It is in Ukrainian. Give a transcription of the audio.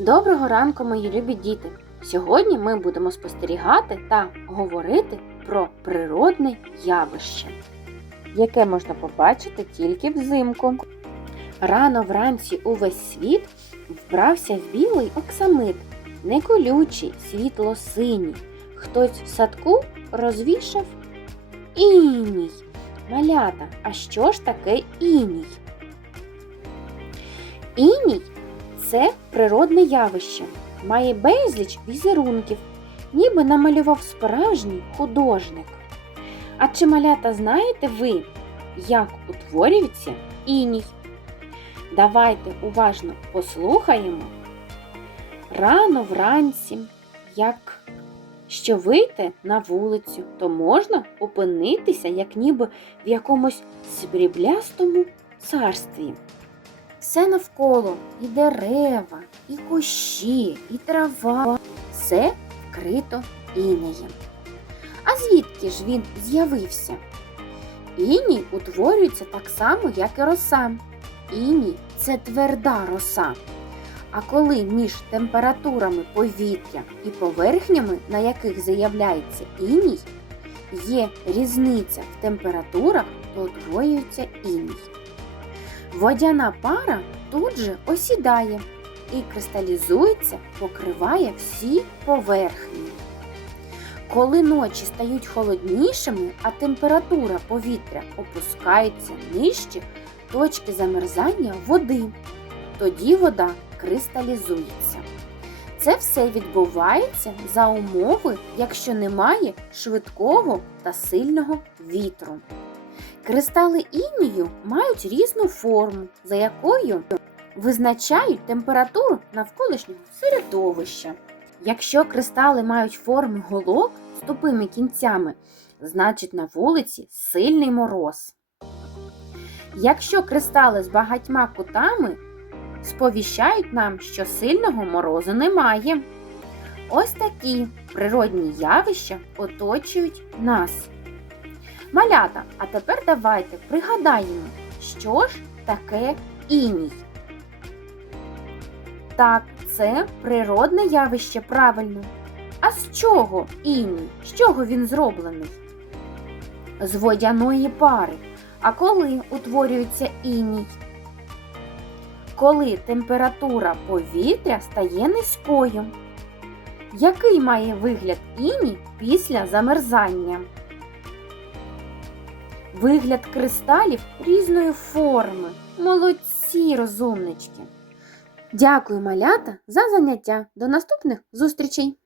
Доброго ранку, мої любі діти! Сьогодні ми будемо спостерігати та говорити про природне явище, яке можна побачити тільки взимку. Рано вранці увесь світ вбрався в білий оксамит, не колючий, світло-синій. Хтось в садку розвішав іній. Малята, а що ж таке іній? Іній це природне явище, має безліч візерунків, ніби намалював справжній художник. А чи малята знаєте ви, як утворюється іній? Давайте уважно послухаємо. Рано вранці, як що вийти на вулицю, то можна опинитися, як ніби в якомусь сріблястому царстві. Все навколо і дерева, і кущі, і трава. Все вкрито інеєм. А звідки ж він з'явився? Іній утворюється так само, як і роса. Іній це тверда роса. А коли між температурами повітря і поверхнями, на яких заявляється іній, є різниця в температурах, то утворюється іній. Водяна пара тут же осідає і кристалізується, покриває всі поверхні. Коли ночі стають холоднішими, а температура повітря опускається нижче точки замерзання води, тоді вода кристалізується. Це все відбувається за умови, якщо немає швидкого та сильного вітру. Кристали інію мають різну форму, за якою визначають температуру навколишнього середовища. Якщо кристали мають форму голок з тупими кінцями, значить на вулиці сильний мороз. Якщо кристали з багатьма кутами, сповіщають нам, що сильного морозу немає. Ось такі природні явища оточують нас. Малята, а тепер давайте пригадаємо, що ж таке іній. Так, це природне явище правильно. А з чого іній? З чого він зроблений? З водяної пари. А коли утворюється іній? Коли температура повітря стає низькою. Який має вигляд іній після замерзання? Вигляд кристалів різної форми. Молодці, розумнички! Дякую, малята, за заняття. До наступних зустрічей!